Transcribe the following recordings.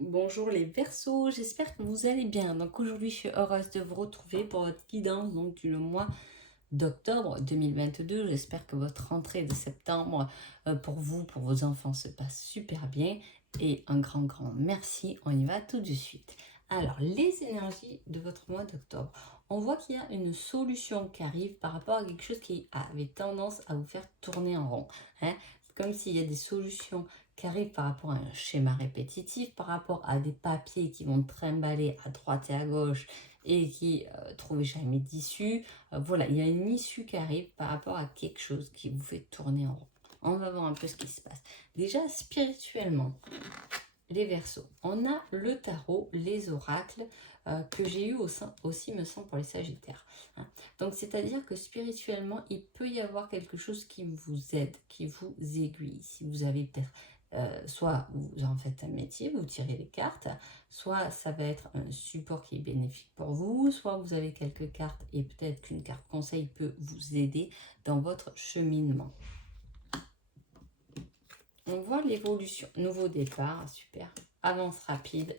Bonjour les Verseaux, j'espère que vous allez bien. Donc aujourd'hui, je suis heureuse de vous retrouver pour votre guidance du mois d'octobre 2022. J'espère que votre rentrée de septembre pour vous, pour vos enfants se passe super bien. Et un grand merci, on y va tout de suite. Alors, les énergies de votre mois d'octobre. On voit qu'il y a une solution qui arrive par rapport à quelque chose qui avait tendance à vous faire tourner en rond. C'est comme s'il y a des solutions qui arrivent par rapport à un schéma répétitif, par rapport à des papiers qui vont trimballer à droite et à gauche et qui ne trouvent jamais d'issue. Voilà, il y a une issue qui arrive par rapport à quelque chose qui vous fait tourner en rond. On va voir un peu ce qui se passe. Déjà, spirituellement, les Verseaux, on a le tarot, les oracles que j'ai eu aussi, me semble, pour les Sagittaires. Donc, c'est-à-dire que spirituellement, il peut y avoir quelque chose qui vous aide, qui vous aiguille. Si vous avez peut-être soit vous en faites un métier, vous tirez les cartes, soit ça va être un support qui est bénéfique pour vous, soit vous avez quelques cartes et peut-être qu'une carte conseil peut vous aider dans votre cheminement. On voit l'évolution, nouveau départ, super, avance rapide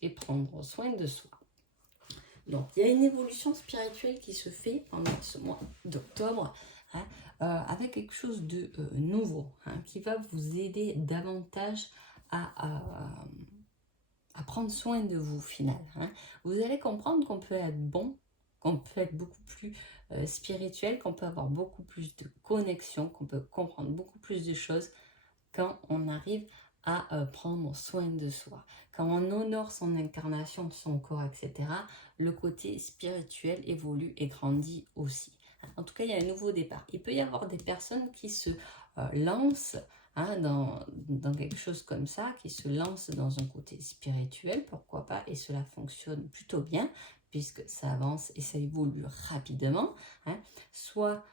et prendre soin de soi. Donc, il y a une évolution spirituelle qui se fait pendant ce mois d'octobre avec quelque chose de nouveau qui va vous aider davantage à prendre soin de vous, finalement. Vous allez comprendre qu'on peut être bon, qu'on peut être beaucoup plus spirituel, qu'on peut avoir beaucoup plus de connexion, qu'on peut comprendre beaucoup plus de choses quand on arrive à prendre soin de soi. Quand on honore son incarnation, son corps, etc., le côté spirituel évolue et grandit aussi. En tout cas, il y a un nouveau départ. Il peut y avoir des personnes qui se lancent dans quelque chose comme ça, qui se lancent dans un côté spirituel, pourquoi pas, et cela fonctionne plutôt bien, puisque ça avance et ça évolue rapidement. Soit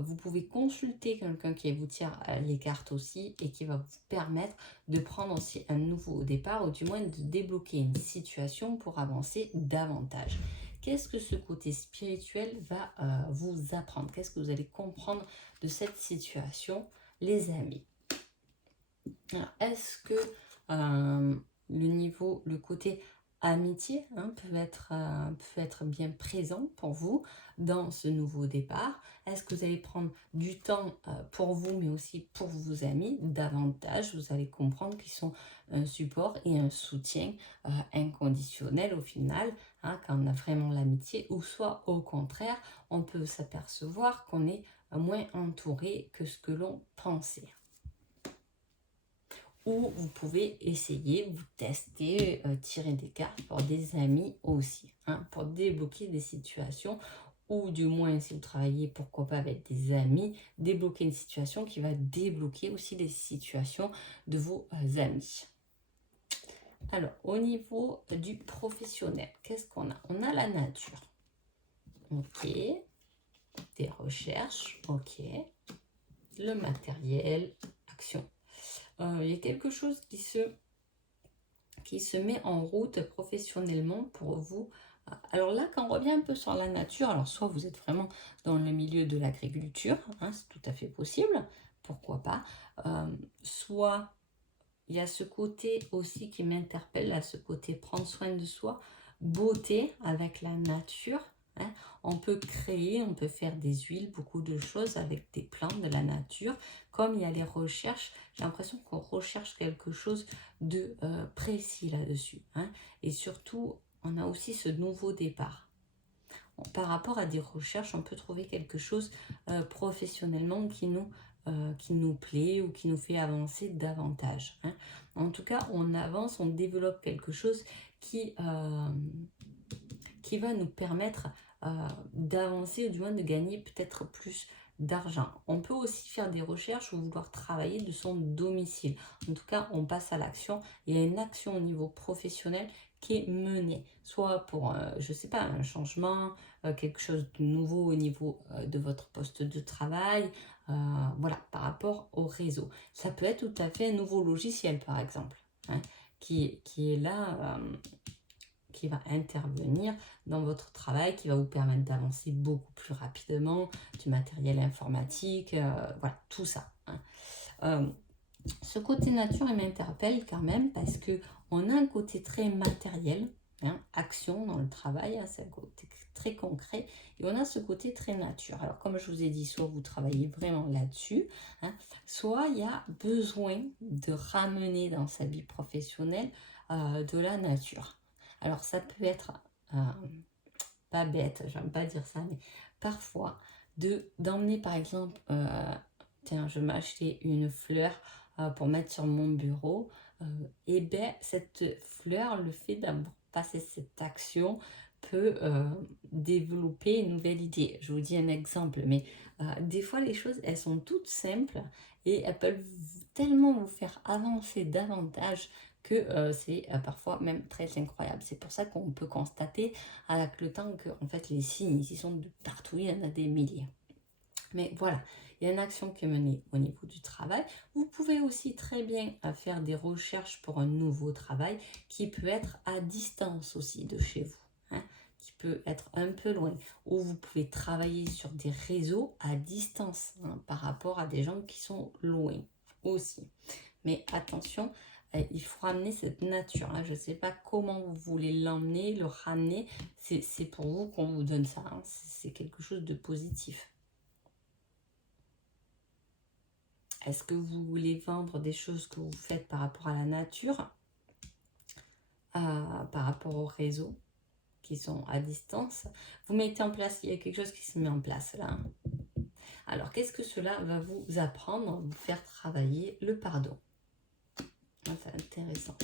vous pouvez consulter quelqu'un qui vous tire les cartes aussi et qui va vous permettre de prendre aussi un nouveau départ ou du moins de débloquer une situation pour avancer davantage. Qu'est-ce que ce côté spirituel va vous apprendre? Qu'est-ce que vous allez comprendre de cette situation, les amis? Alors, est-ce que le côté amitié peut être bien présent pour vous dans ce nouveau départ? Est-ce que vous allez prendre du temps pour vous, mais aussi pour vos amis davantage? Vous allez comprendre qu'ils sont un support et un soutien inconditionnel au final, quand on a vraiment l'amitié, ou soit au contraire, on peut s'apercevoir qu'on est moins entouré que ce que l'on pensait. Ou vous pouvez essayer, vous tester, tirer des cartes pour des amis aussi, pour débloquer des situations, ou du moins si vous travaillez, pourquoi pas avec des amis, débloquer une situation qui va débloquer aussi les situations de vos amis. Alors, au niveau du professionnel, qu'est-ce qu'on a? On a la nature. Ok. Des recherches. Ok. Le matériel. Action. Il y a quelque chose qui se met en route professionnellement pour vous. Alors là, quand on revient un peu sur la nature, alors soit vous êtes vraiment dans le milieu de l'agriculture, c'est tout à fait possible, pourquoi pas, soit il y a ce côté aussi qui m'interpelle, là, ce côté prendre soin de soi, beauté avec la nature. On peut créer, on peut faire des huiles, beaucoup de choses avec des plantes de la nature. Comme il y a les recherches, j'ai l'impression qu'on recherche quelque chose de précis là-dessus. Et surtout, on a aussi ce nouveau départ. Par rapport à des recherches, on peut trouver quelque chose professionnellement qui nous plaît ou qui nous fait avancer davantage. En tout cas, on avance, on développe quelque chose qui va nous permettre d'avancer ou du moins de gagner peut-être plus d'argent. On peut aussi faire des recherches ou vouloir travailler de son domicile. En tout cas, on passe à l'action. Il y a une action au niveau professionnel qui est menée, soit pour, je ne sais pas, un changement, quelque chose de nouveau au niveau de votre poste de travail, voilà, par rapport au réseau. Ça peut être tout à fait un nouveau logiciel, par exemple, qui est là, qui va intervenir dans votre travail, qui va vous permettre d'avancer beaucoup plus rapidement, du matériel informatique, voilà, tout ça. Ce côté nature, il m'interpelle quand même parce que on a un côté très matériel, hein, action dans le travail, hein, c'est un côté très concret, et on a ce côté très nature. Alors comme je vous ai dit, soit vous travaillez vraiment là-dessus, hein, soit il y a besoin de ramener dans sa vie professionnelle de la nature. Alors ça peut être euh, pas bête, j'aime pas dire ça, mais parfois d'emmener par exemple, tiens, je vais m'acheter une fleur pour mettre sur mon bureau, et bien cette fleur, le fait d'avoir passé cette action peut développer une nouvelle idée. Je vous dis un exemple, mais des fois les choses, elles sont toutes simples et elles peuvent tellement vous faire avancer davantage que c'est parfois même très incroyable. C'est pour ça qu'on peut constater avec le temps que en fait, les signes, ils sont de partout, il y en a des milliers. Mais voilà, il y a une action qui est menée au niveau du travail. Vous pouvez aussi très bien faire des recherches pour un nouveau travail qui peut être à distance aussi de chez vous, hein, qui peut être un peu loin. Ou vous pouvez travailler sur des réseaux à distance, hein, par rapport à des gens qui sont loin aussi. Mais attention, il faut ramener cette nature, hein. Je ne sais pas comment vous voulez l'emmener, le ramener. C'est pour vous qu'on vous donne ça, hein. C'est quelque chose de positif. Est-ce que vous voulez vendre des choses que vous faites par rapport à la nature, par rapport au réseau qui sont à distance? Vous mettez en place, il y a quelque chose qui se met en place là, hein. Alors, qu'est-ce que cela va vous apprendre, vous faire travailler le pardon? C'est intéressant.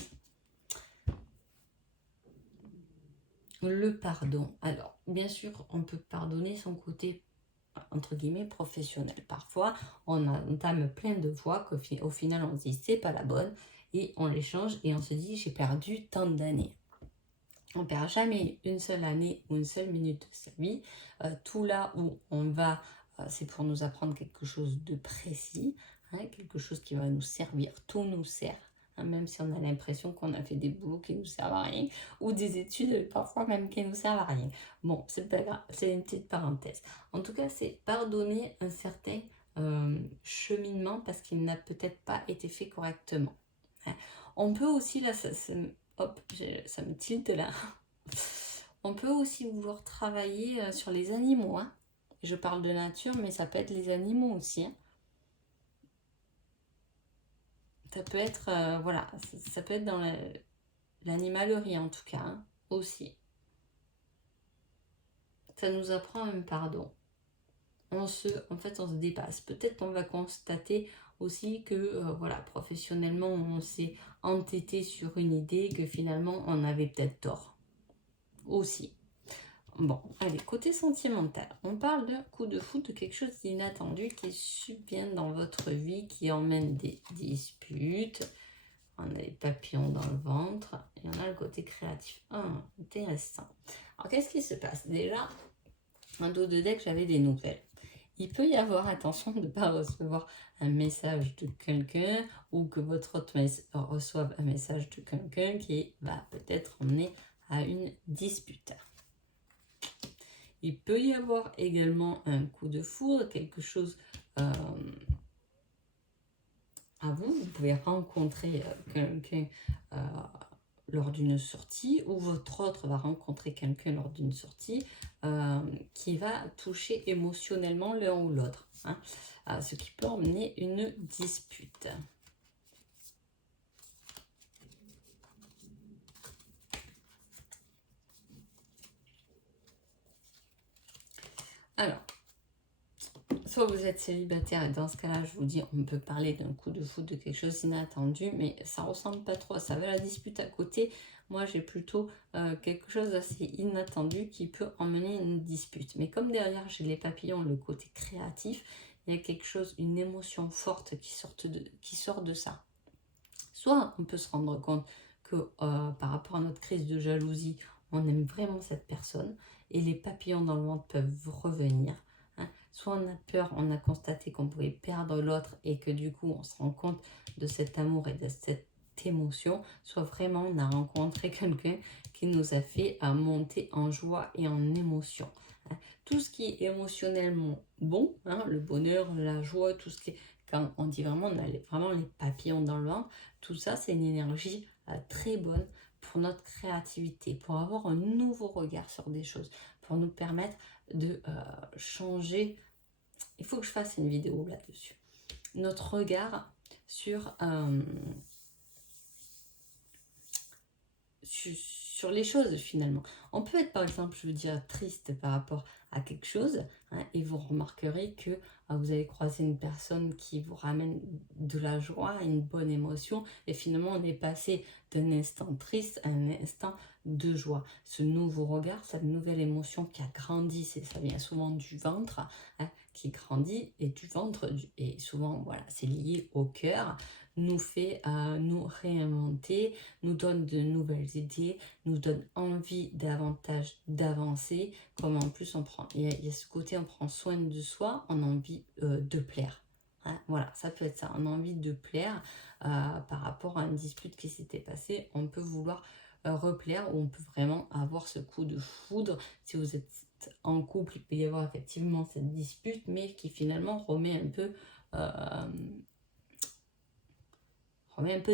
Le pardon. Alors, bien sûr, on peut pardonner son côté, entre guillemets, professionnel. Parfois, on entame plein de voies qu'au final, on se dit, c'est pas la bonne, et on les change, et on se dit, j'ai perdu tant d'années. On ne perd jamais une seule année ou une seule minute de sa vie. Tout là où on va, c'est pour nous apprendre quelque chose de précis, hein, quelque chose qui va nous servir. Tout nous sert, hein, même si on a l'impression qu'on a fait des boulots qui ne nous servent à rien, ou des études parfois même qui ne nous servent à rien. Bon, c'est pas grave, c'est une petite parenthèse. En tout cas, c'est pardonner un certain cheminement parce qu'il n'a peut-être pas été fait correctement, hein. On peut aussi, là, hop, ça me tilte là. On peut aussi vouloir travailler sur les animaux, hein. Je parle de nature, mais ça peut être les animaux aussi, hein. Ça peut être, voilà, ça peut être dans l'animalerie en tout cas, hein, aussi. Ça nous apprend un pardon. En fait, on se dépasse. Peut-être on va constater aussi que, voilà, professionnellement, on s'est entêté sur une idée que finalement, on avait peut-être tort. Aussi. Bon, allez, côté sentimental, on parle d'un coup de foudre, de quelque chose d'inattendu qui subvient dans votre vie, qui emmène des disputes. On a les papillons dans le ventre et on a le côté créatif. Intéressant. Alors, qu'est-ce qui se passe? Déjà, un dos de deck, j'avais des nouvelles. Il peut y avoir, attention de ne pas recevoir un message de quelqu'un ou que votre hôte reçoive un message de quelqu'un qui va peut-être emmener à une dispute. Il peut y avoir également un coup de foudre, quelque chose à vous. Vous pouvez rencontrer quelqu'un lors d'une sortie ou votre autre va rencontrer quelqu'un lors d'une sortie qui va toucher émotionnellement l'un ou l'autre, hein, ce qui peut emmener une dispute. Alors, soit vous êtes célibataire et dans ce cas-là, je vous dis, on peut parler d'un coup de foudre, de quelque chose d'inattendu, mais ça ressemble pas trop à ça. La dispute à côté, moi j'ai plutôt quelque chose d'assez inattendu qui peut emmener une dispute. Mais comme derrière j'ai les papillons, le côté créatif, il y a quelque chose, une émotion forte qui sort de ça. Soit on peut se rendre compte que par rapport à notre crise de jalousie, on aime vraiment cette personne et les papillons dans le ventre peuvent revenir. Soit on a peur, on a constaté qu'on pouvait perdre l'autre et que du coup on se rend compte de cet amour et de cette émotion, soit vraiment on a rencontré quelqu'un qui nous a fait monter en joie et en émotion. Tout ce qui est émotionnellement bon, le bonheur, la joie, tout ce qui est quand on dit vraiment, on a vraiment les papillons dans le ventre, tout ça, c'est une énergie très bonne pour notre créativité, pour avoir un nouveau regard sur des choses, pour nous permettre de changer. Il faut que je fasse une vidéo là-dessus. Notre regard sur les choses finalement. On peut être par exemple, je veux dire, triste par rapport à quelque chose, hein, et vous remarquerez que vous allez croiser une personne qui vous ramène de la joie, une bonne émotion, et finalement on est passé d'un instant triste à un instant de joie. Ce nouveau regard, cette nouvelle émotion qui a grandi, ça vient souvent du ventre, hein, qui grandit, et du ventre, et souvent voilà, c'est lié au cœur, nous fait nous réinventer, nous donne de nouvelles idées, nous donne envie davantage d'avancer, comme en plus il y a ce côté, on prend soin de soi, on a envie de plaire. Hein, voilà, ça peut être ça, on a envie de plaire par rapport à une dispute qui s'était passée, on peut vouloir replaire, ou on peut vraiment avoir ce coup de foudre. Si vous êtes en couple, il peut y avoir effectivement cette dispute, mais qui finalement remet un peu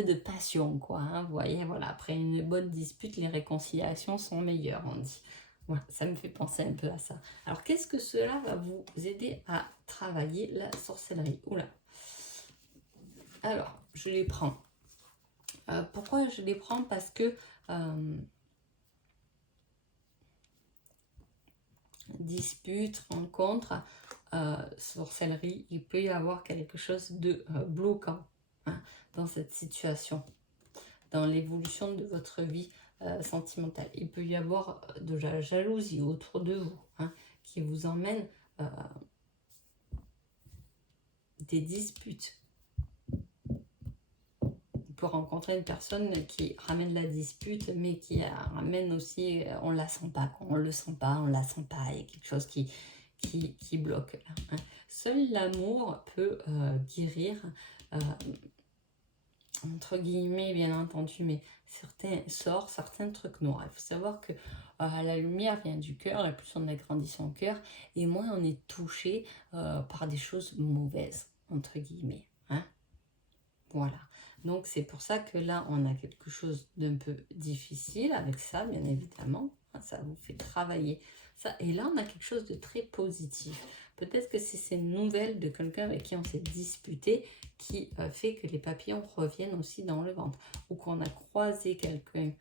de passion, quoi. Hein, vous voyez, voilà, après une bonne dispute, les réconciliations sont meilleures, on dit. Voilà, ça me fait penser un peu à ça. Alors, qu'est-ce que cela va vous aider à travailler la sorcellerie? Oula. Alors, je les prends. Pourquoi je les prends? Parce que dispute, rencontre, sorcellerie, il peut y avoir quelque chose de bloquant, hein, dans cette situation, dans l'évolution de votre vie sentimentale. Il peut y avoir de la jalousie autour de vous, hein, qui vous emmène des disputes. On peut rencontrer une personne qui ramène la dispute, mais qui ramène aussi, on la sent pas, on le sent pas, on la sent pas, il y a quelque chose qui bloque là, hein. Seul l'amour peut guérir, entre guillemets bien entendu, mais certains sorts, certains trucs noirs. Il faut savoir que la lumière vient du cœur, la plus on agrandit son cœur, et moins on est touché par des choses mauvaises, entre guillemets, hein. Voilà, donc c'est pour ça que là on a quelque chose d'un peu difficile avec ça, bien évidemment, hein, ça vous fait travailler ça, et là on a quelque chose de très positif. Peut-être que c'est ces nouvelles de quelqu'un avec qui on s'est disputé qui fait que les papillons reviennent aussi dans le ventre, ou qu'on a croisé quelqu'un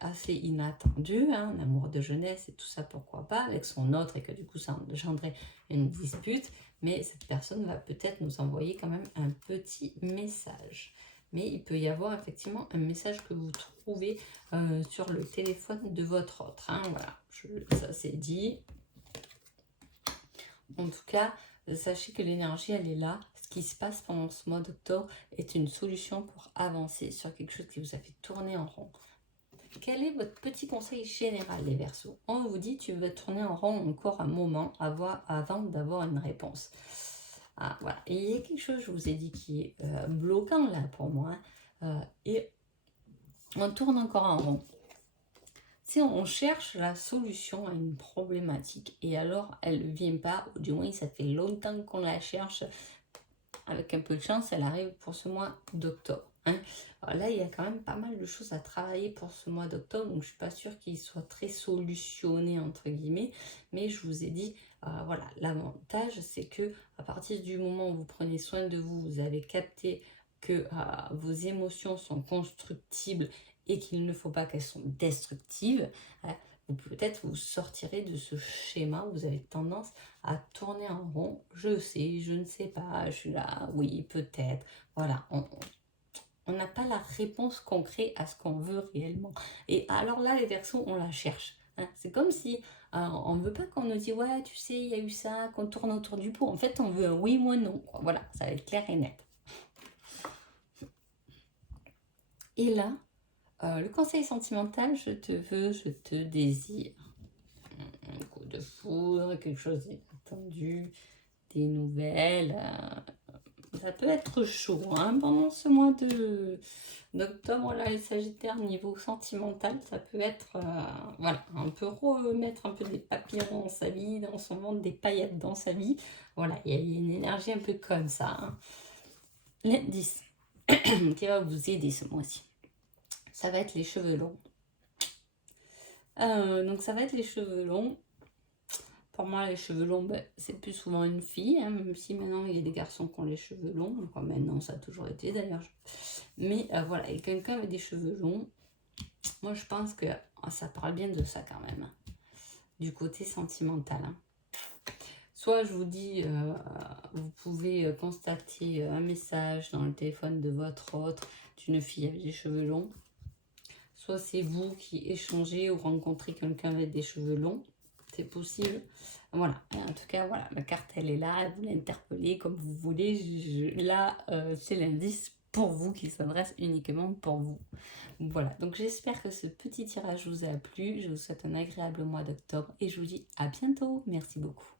assez inattendu, hein, un amour de jeunesse et tout ça, pourquoi pas, avec son autre, et que du coup ça engendrait une dispute, mais cette personne va peut-être nous envoyer quand même un petit message. Mais il peut y avoir effectivement un message que vous trouvez sur le téléphone de votre autre, hein, voilà, ça c'est dit. En tout cas, sachez que l'énergie, elle est là. Ce qui se passe pendant ce mois d'octobre est une solution pour avancer sur quelque chose qui vous a fait tourner en rond. Quel est votre petit conseil général, les Verseaux? On vous dit, tu vas tourner en rond encore un moment avant d'avoir une réponse. Ah, voilà. Et il y a quelque chose, je vous ai dit, qui est bloquant là pour moi. Et on tourne encore en rond. Si on cherche la solution à une problématique et alors elle ne vient pas, ou du moins ça fait longtemps qu'on la cherche, avec un peu de chance, elle arrive pour ce mois d'octobre. Hein. Alors là, il y a quand même pas mal de choses à travailler pour ce mois d'octobre, donc je ne suis pas sûre qu'il soit très solutionné, entre guillemets, mais je vous ai dit, voilà, l'avantage, c'est que à partir du moment où vous prenez soin de vous, vous avez capté que vos émotions sont constructibles et qu'il ne faut pas qu'elles sont destructives, hein, peut-être vous sortirez de ce schéma où vous avez tendance à tourner en rond. Je sais, je ne sais pas, je suis là, oui, peut-être. Voilà, on n'a pas la réponse concrète à ce qu'on veut réellement. Et alors là, les Verseaux, on la cherche. Hein. C'est comme si on ne veut pas qu'on nous dise, ouais, tu sais, il y a eu ça, qu'on tourne autour du pot. En fait, on veut un oui ou un non. Quoi. Voilà, ça va être clair et net. Et là, le conseil sentimental, je te veux, je te désire. Un coup de foudre, quelque chose d'inattendu, des nouvelles. Ça peut être chaud hein, pendant ce mois d'octobre, là, les Sagittaires, niveau sentimental, ça peut être, voilà, on peut remettre un peu des papillons dans sa vie, dans son ventre, des paillettes dans sa vie. Voilà, il y a une énergie un peu comme ça. Hein. l'indice qui va vous aider ce mois-ci, ça va être les cheveux longs. Donc ça va être les cheveux longs. Pour moi, les cheveux longs, ben, c'est plus souvent une fille, hein, même si maintenant il y a des garçons qui ont les cheveux longs. Enfin, maintenant, ça a toujours été d'ailleurs. Mais voilà, et quelqu'un avec des cheveux longs, moi je pense que ça parle bien de ça quand même, hein, du côté sentimental. Hein. Soit je vous dis, vous pouvez constater un message dans le téléphone de votre autre, d'une fille avec des cheveux longs. Soit c'est vous qui échangez ou rencontrez quelqu'un avec des cheveux longs. C'est possible. Voilà. Et en tout cas, voilà, la carte, elle est là. Vous l'interpellez comme vous voulez. Là, c'est l'indice pour vous qui s'adresse uniquement pour vous. Voilà. Donc, j'espère que ce petit tirage vous a plu. Je vous souhaite un agréable mois d'octobre et je vous dis à bientôt. Merci beaucoup.